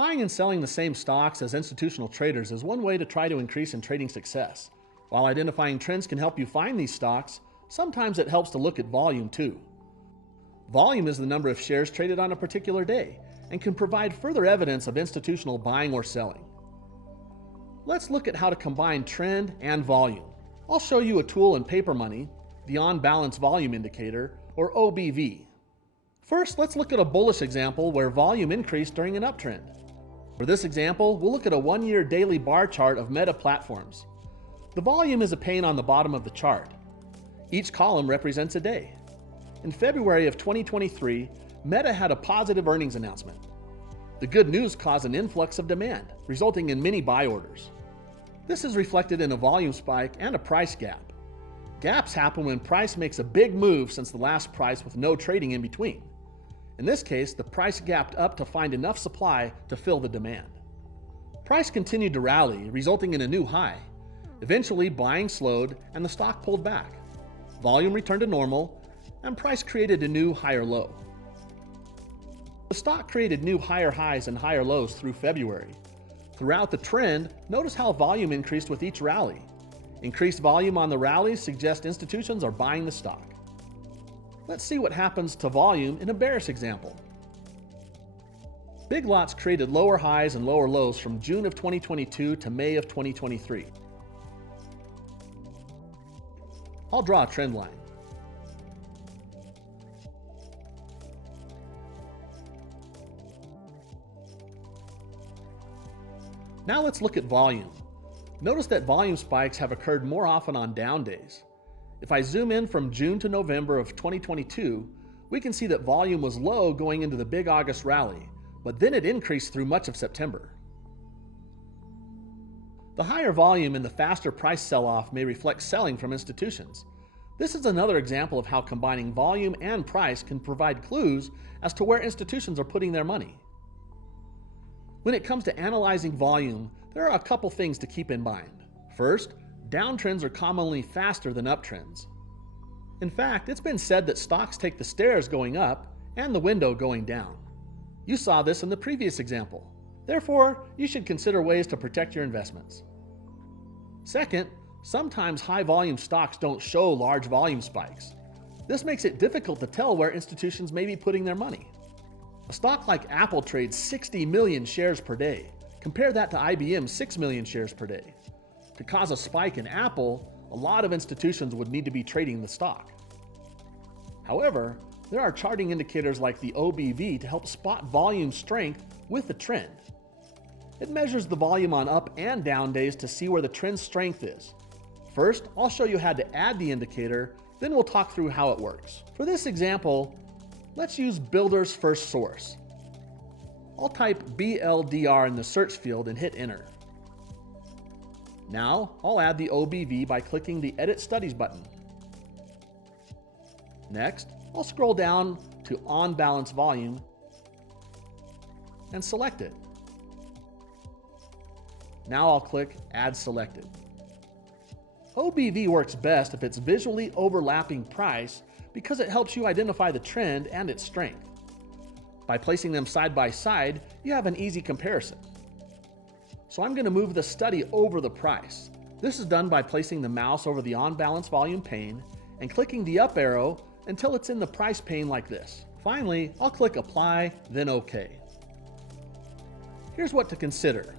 Buying and selling the same stocks as institutional traders is one way to try to increase in trading success. While identifying trends can help you find these stocks, sometimes it helps to look at volume too. Volume is the number of shares traded on a particular day and can provide further evidence of institutional buying or selling. Let's look at how to combine trend and volume. I'll show you a tool in paper money, the on-balance volume indicator, or OBV. First, let's look at a bullish example where volume increased during an uptrend. For this example, we'll look at a one-year daily bar chart of Meta platforms. The volume is a pane on the bottom of the chart. Each column represents a day. In February of 2023, Meta had a positive earnings announcement. The good news caused an influx of demand, resulting in many buy orders. This is reflected in a volume spike and a price gap. Gaps happen when price makes a big move since the last price with no trading in between. In this case, the price gapped up to find enough supply to fill the demand. Price continued to rally, resulting in a new high. Eventually, buying slowed and the stock pulled back. Volume returned to normal, and price created a new higher low. The stock created new higher highs and higher lows through February. Throughout the trend, notice how volume increased with each rally. Increased volume on the rallies suggests institutions are buying the stock. Let's see what happens to volume in a bearish example. Big lots created lower highs and lower lows from June of 2022 to May of 2023. I'll draw a trend line. Now let's look at volume. Notice that volume spikes have occurred more often on down days. If I zoom in from June to November of 2022, we can see that volume was low going into the big August rally, but then it increased through much of September. The higher volume and the faster price sell-off may reflect selling from institutions. This is another example of how combining volume and price can provide clues as to where institutions are putting their money. When it comes to analyzing volume, there are a couple things to keep in mind. First, downtrends are commonly faster than uptrends. In fact, it's been said that stocks take the stairs going up and the window going down. You saw this in the previous example. Therefore, you should consider ways to protect your investments. Second, sometimes high volume stocks don't show large volume spikes. This makes it difficult to tell where institutions may be putting their money. A stock like Apple trades 60 million shares per day. Compare that to IBM's 6 million shares per day. To cause a spike in Apple, a lot of institutions would need to be trading the stock. However, there are charting indicators like the OBV to help spot volume strength with the trend. It measures the volume on up and down days to see where the trend strength is. First, I'll show you how to add the indicator, then we'll talk through how it works. For this example, let's use Builder's First Source. I'll type BLDR in the search field and hit enter. Now, I'll add the OBV by clicking the Edit Studies button. Next, I'll scroll down to On Balance Volume and select it. Now I'll click Add Selected. OBV works best if it's visually overlapping price because it helps you identify the trend and its strength. By placing them side by side, you have an easy comparison. So I'm going to move the study over the price. This is done by placing the mouse over the on-balance volume pane and clicking the up arrow until it's in the price pane like this. Finally, I'll click Apply, then OK. Here's what to consider.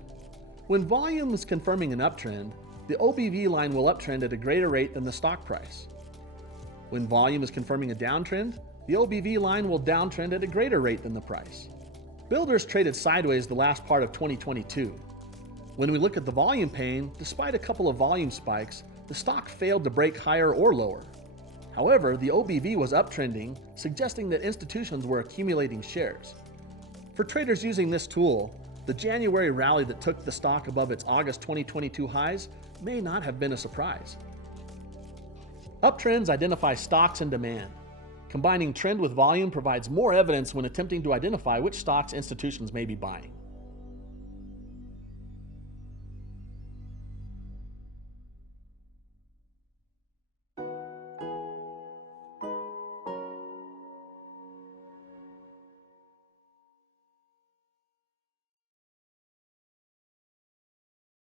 When volume is confirming an uptrend, the OBV line will uptrend at a greater rate than the stock price. When volume is confirming a downtrend, the OBV line will downtrend at a greater rate than the price. Builders traded sideways the last part of 2022. When we look at the volume pane, despite a couple of volume spikes, the stock failed to break higher or lower. However, the OBV was uptrending, suggesting that institutions were accumulating shares. For traders using this tool, the January rally that took the stock above its August 2022 highs may not have been a surprise. Uptrends identify stocks in demand. Combining trend with volume provides more evidence when attempting to identify which stocks institutions may be buying.